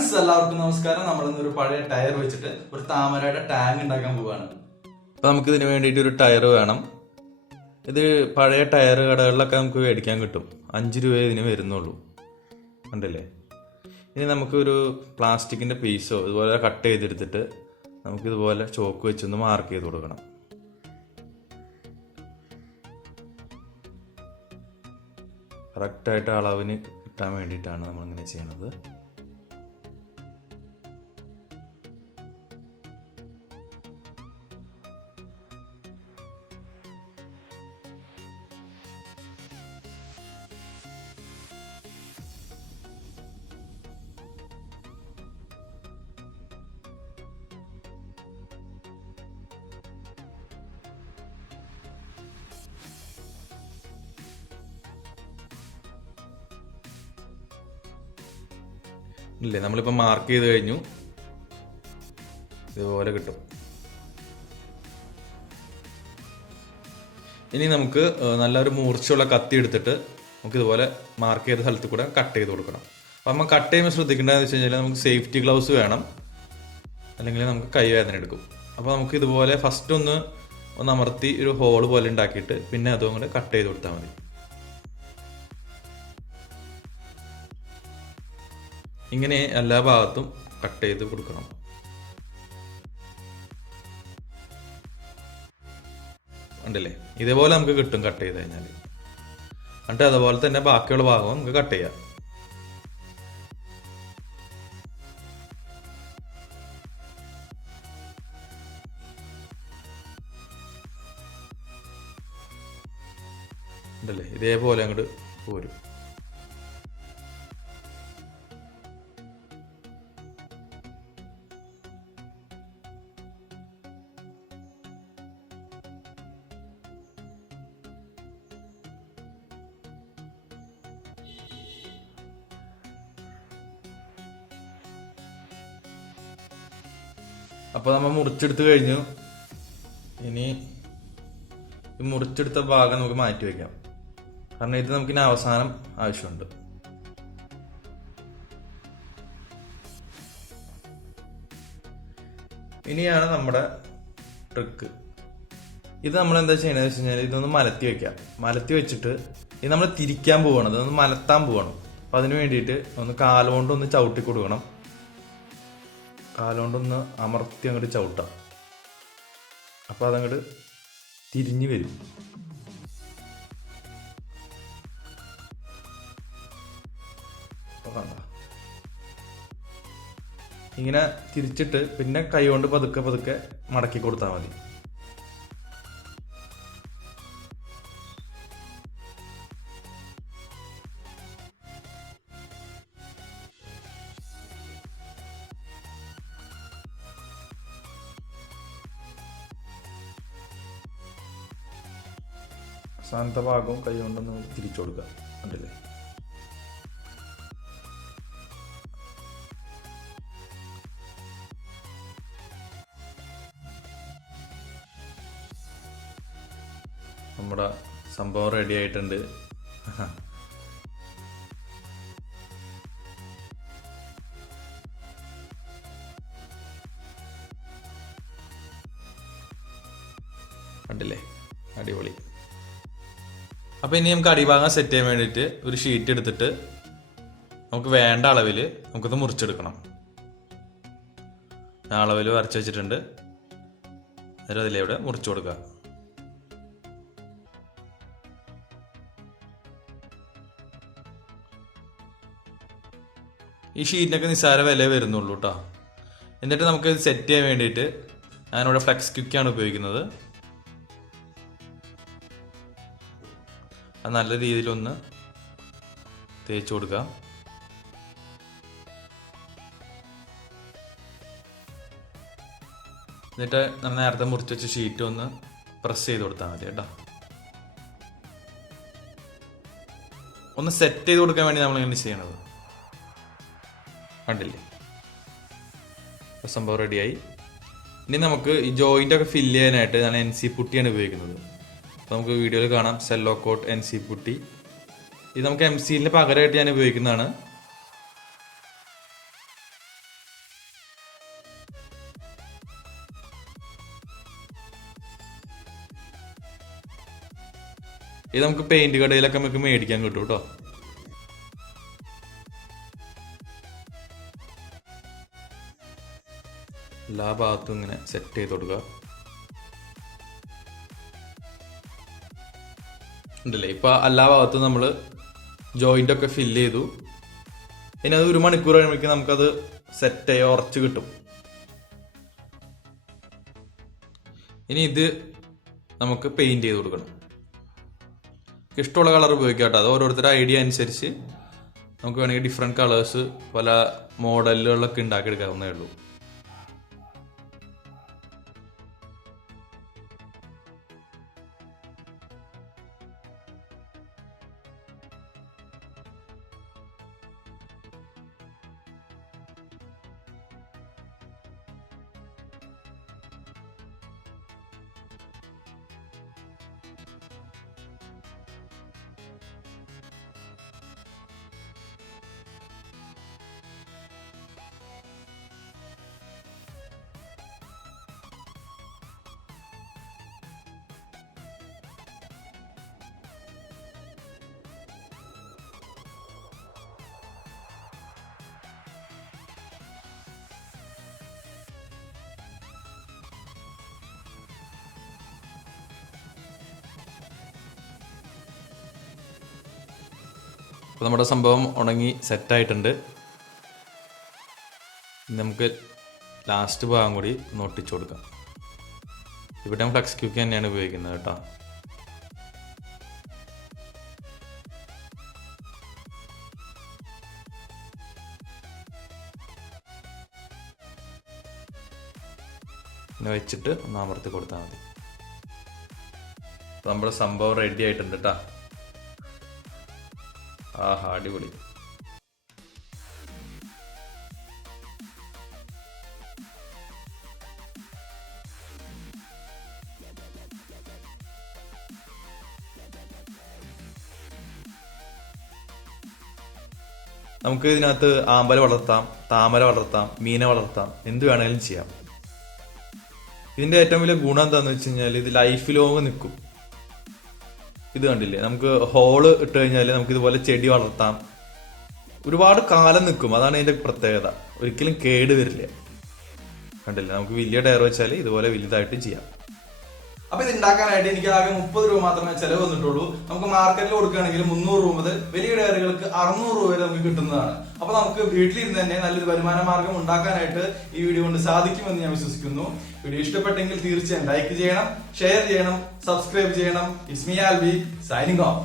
Friends എല്ലാവർക്കും നമസ്കാരം. നമ്മളിന്നൊരു പഴയ ടയർ വെച്ചിട്ട് ഒരു താമരയുടെ ടാങ്ക് ഉണ്ടാക്കാൻ പോവാണ്. അപ്പൊ നമുക്ക് ഇതിന് വേണ്ടിയിട്ട് ഒരു ടയർ വേണം. ഇത് പഴയ ടയർ കടകളിലൊക്കെ നമുക്ക് മേടിക്കാൻ കിട്ടും. 5 രൂപ ഇതിന് വരുന്നുള്ളൂ, കണ്ടില്ലേ. ഇനി നമുക്കൊരു പ്ലാസ്റ്റിക്കിന്റെ പീസോ ഇതുപോലെ കട്ട് ചെയ്തെടുത്തിട്ട് നമുക്കിതുപോലെ ചോക്ക് വെച്ചൊന്ന് മാർക്ക് ചെയ്ത് കൊടുക്കണം. കറക്റ്റായിട്ട് അളവിന് കിട്ടാൻ വേണ്ടിയിട്ടാണ് നമ്മളിങ്ങനെ ചെയ്യണത്. ഇല്ലേ, നമ്മളിപ്പോൾ മാർക്ക് ചെയ്ത് കഴിഞ്ഞു. ഇതുപോലെ കിട്ടും. ഇനി നമുക്ക് നല്ലൊരു മൂർച്ചയുള്ള കത്തി എടുത്തിട്ട് നമുക്ക് ഇതുപോലെ മാർക്ക് ചെയ്ത സ്ഥലത്ത് കൂടെ കട്ട് ചെയ്ത് കൊടുക്കണം. അപ്പം നമ്മൾ കട്ട് ചെയ്യുമ്പോൾ ശ്രദ്ധിക്കേണ്ടതെന്ന് വെച്ച് കഴിഞ്ഞാൽ നമുക്ക് സേഫ്റ്റി ഗ്ലൗസ് വേണം, അല്ലെങ്കിൽ നമുക്ക് കൈവേദന എടുക്കും. അപ്പോൾ നമുക്ക് ഇതുപോലെ ഫസ്റ്റ് ഒന്ന് അമർത്തി ഒരു ഹോൾ പോലെ ഉണ്ടാക്കിയിട്ട് പിന്നെ അതും കൂടെ കട്ട് ചെയ്ത് കൊടുത്താൽ മതി. ഇങ്ങനെ എല്ലാ ഭാഗത്തും കട്ട് ചെയ്ത് കൊടുക്കണം. ഉണ്ടല്ലേ, ഇതേപോലെ നമുക്ക് കിട്ടും കട്ട് ചെയ്ത് കഴിഞ്ഞാൽ. എന്നിട്ട് അതുപോലെ തന്നെ ബാക്കിയുള്ള ഭാഗവും നമുക്ക് കട്ട് ചെയ്യാം. ഉണ്ടല്ലേ, ഇതേപോലെ അങ്ങോട്ട് പോരും. അപ്പോൾ നമ്മൾ മുറിച്ചെടുത്ത് കഴിഞ്ഞു. ഇനി ഈ മുറിച്ചെടുത്ത ഭാഗം നമുക്ക് മാറ്റി വയ്ക്കാം, കാരണം ഇത് നമുക്കിനി അവസാനം ആവശ്യമുണ്ട്. ഇനിയാണ് നമ്മുടെ ട്രിക്ക്. ഇത് നമ്മൾ എന്താ ചെയ്യണമെന്ന് വെച്ച് കഴിഞ്ഞാൽ ഇതൊന്ന് മലത്തി വെക്കാം. മലത്തി വെച്ചിട്ട് ഇത് നമ്മൾ തിരിക്കാൻ പോവുകയാണ്, ഇതൊന്ന് മലത്താൻ പോവുകയാണ്. അപ്പം അതിന് വേണ്ടിയിട്ട് ഒന്ന് കാലുകൊണ്ടൊന്ന് ചവിട്ടി കൊടുക്കണം. കാലുകൊണ്ടൊന്ന് അമർത്തി അങ്ങോട്ട് ചവിട്ടാം. അപ്പോൾ അതങ്ങോട്ട് തിരിഞ്ഞു വരും. ഇങ്ങനെ തിരിച്ചിട്ട് പിന്നെ കൈ കൊണ്ട് പതുക്കെ പതുക്കെ മടക്കി കൊടുത്താൽ മതി. അവസാനത്തെ ഭാഗവും കൈ കൊണ്ടൊന്ന് തിരിച്ചു കൊടുക്കുക, കണ്ടില്ലേ. നമ്മുടെ സംഭവം റെഡി ആയിട്ടുണ്ട്. കണ്ടില്ലേ, അടിപൊളി. അപ്പോൾ ഇനി നമുക്ക് അടിഭാഗം സെറ്റ് ചെയ്യാൻ വേണ്ടിയിട്ട് ഒരു ഷീറ്റ് എടുത്തിട്ട് നമുക്ക് വേണ്ട അളവിൽ നമുക്കത് മുറിച്ചെടുക്കണം. ഞാൻ അളവിൽ വരച്ച് വെച്ചിട്ടുണ്ട്. എന്നിട്ട് അതിലൂടെ മുറിച്ചു കൊടുക്കുക. ഈ ഷീറ്റിനൊക്കെ നിസ്സാര വില വരുന്നുള്ളൂ കേട്ടോ. എന്നിട്ട് നമുക്ക് സെറ്റ് ചെയ്യാൻ വേണ്ടിയിട്ട് ഞാനിവിടെ ഫ്ലെക്സ് ക്വിക്കാണ് ഉപയോഗിക്കുന്നത്. അത് നല്ല രീതിയിലൊന്ന് തേച്ച് കൊടുക്കുക. എന്നിട്ട് നമ്മൾ നേരത്തെ മുറിച്ച് വെച്ച ഷീറ്റ് ഒന്ന് പ്രസ് ചെയ്ത് കൊടുത്താൽ മതി കേട്ടോ. ഒന്ന് സെറ്റ് ചെയ്ത് കൊടുക്കാൻ വേണ്ടി നമ്മളിങ്ങനെ ചെയ്യണത്, കണ്ടില്ലേ. സംഭവം റെഡിയായി. ഇനി നമുക്ക് ഈ ജോയിൻ്റ് ഒക്കെ ഫില്ല് ചെയ്യാനായിട്ട് ഞാൻ NC പുട്ടിയാണ് ഉപയോഗിക്കുന്നത്. അപ്പോൾ നമുക്ക് വീഡിയോയിൽ കാണാം സെല്ലോ കോട്ട് NC പുട്ടി. ഇത് നമുക്ക് MCലിന് പകരമായിട്ട് ഞാൻ ഉപയോഗിക്കുന്നതാണ്. ഇത് നമുക്ക് പെയിന്റ് കടയിലൊക്കെ നമുക്ക് മേടിക്കാൻ കിട്ടും കേട്ടോ. എല്ലാ ഭാഗത്തും ഇങ്ങനെ സെറ്റ് ചെയ്ത് കൊടുക്കുക. ഉണ്ടല്ലേ, ഇപ്പൊ എല്ലാ ഭാഗത്തും നമ്മൾ ജോയിന്റ് ഒക്കെ ഫില്ല് ചെയ്തു. ഇനി അത് 1 മണിക്കൂർ കഴിയുമ്പോഴേക്കും നമുക്കത് സെറ്റ് ആയി ഉറച്ച് കിട്ടും. ഇനി ഇത് നമുക്ക് പെയിന്റ് ചെയ്ത് കൊടുക്കണം. ഇഷ്ടമുള്ള കളർ ഉപയോഗിക്കാം കേട്ടോ. അത് ഓരോരുത്തരുടെ ഐഡിയ അനുസരിച്ച് നമുക്ക് വേണമെങ്കിൽ ഡിഫറെൻറ്റ് കളേഴ്സ് പല മോഡലുകളിലൊക്കെ ഉണ്ടാക്കിയെടുക്കാവുന്നേ ഉള്ളൂ. അപ്പോൾ നമ്മുടെ സംഭവം ഉണങ്ങി സെറ്റായിട്ടുണ്ട്. നമുക്ക് ലാസ്റ്റ് ഭാഗം കൂടി ഒന്ന് ഒട്ടിച്ചു കൊടുക്കാം. ഇവിടെ നമ്മൾ ഫ്ലക്സ് ക്യൂക്ക് തന്നെയാണ് ഉപയോഗിക്കുന്നത് കേട്ടോ. പിന്നെ വെച്ചിട്ട് ഒന്ന് അമർത്തി കൊടുത്താൽ മതി. നമ്മുടെ സംഭവം റെഡി ആയിട്ടുണ്ട് കേട്ടോ. ആഹാ, അടിപൊളി. നമുക്ക് ഇതിനകത്ത് ആമ്പൽ വളർത്താം, താമര വളർത്താം, മീനെ വളർത്താം, എന്ത് വേണമെങ്കിലും ചെയ്യാം. ഇതിന്റെ ഏറ്റവും വലിയ ഗുണം എന്താന്ന് വെച്ച് കഴിഞ്ഞാൽ ഇത് ലൈഫ് ലോങ് നിൽക്കും. ഇത് കണ്ടില്ലേ, നമുക്ക് ഹോള് ഇട്ട് കഴിഞ്ഞാൽ നമുക്ക് ഇതുപോലെ ചെടി വളർത്താം, ഒരുപാട് കാലം നിൽക്കും. അതാണ് ഇതിന്റെ പ്രത്യേകത. ഒരിക്കലും കേട് വരില്ല. കണ്ടില്ലേ, നമുക്ക് വലിയ ടയർ വെച്ചാൽ ഇതുപോലെ വലുതായിട്ട് ചെയ്യാം. അപ്പൊ ഇത് ഉണ്ടാക്കാനായിട്ട് എനിക്ക് ആകെ 30 രൂപ മാത്രമേ ചെലവ് വന്നിട്ടുള്ളൂ. നമുക്ക് മാർക്കറ്റിൽ കൊടുക്കുകയാണെങ്കിൽ 300 രൂപ മുതൽ വലിയ ഡയറുകൾക്ക് 600 രൂപ വരെ നമുക്ക് കിട്ടുന്നതാണ്. അപ്പൊ നമുക്ക് വീട്ടിലിരുന്ന് തന്നെ നല്ലൊരു വരുമാന മാർഗം ഉണ്ടാക്കാനായിട്ട് ഈ വീഡിയോ കൊണ്ട് സാധിക്കുമെന്ന് ഞാൻ വിശ്വസിക്കുന്നു. വീഡിയോ ഇഷ്ടപ്പെട്ടെങ്കിൽ തീർച്ചയായും ലൈക്ക് ചെയ്യണം, ഷെയർ ചെയ്യണം, സബ്സ്ക്രൈബ് ചെയ്യണം. It's me Albi signing of.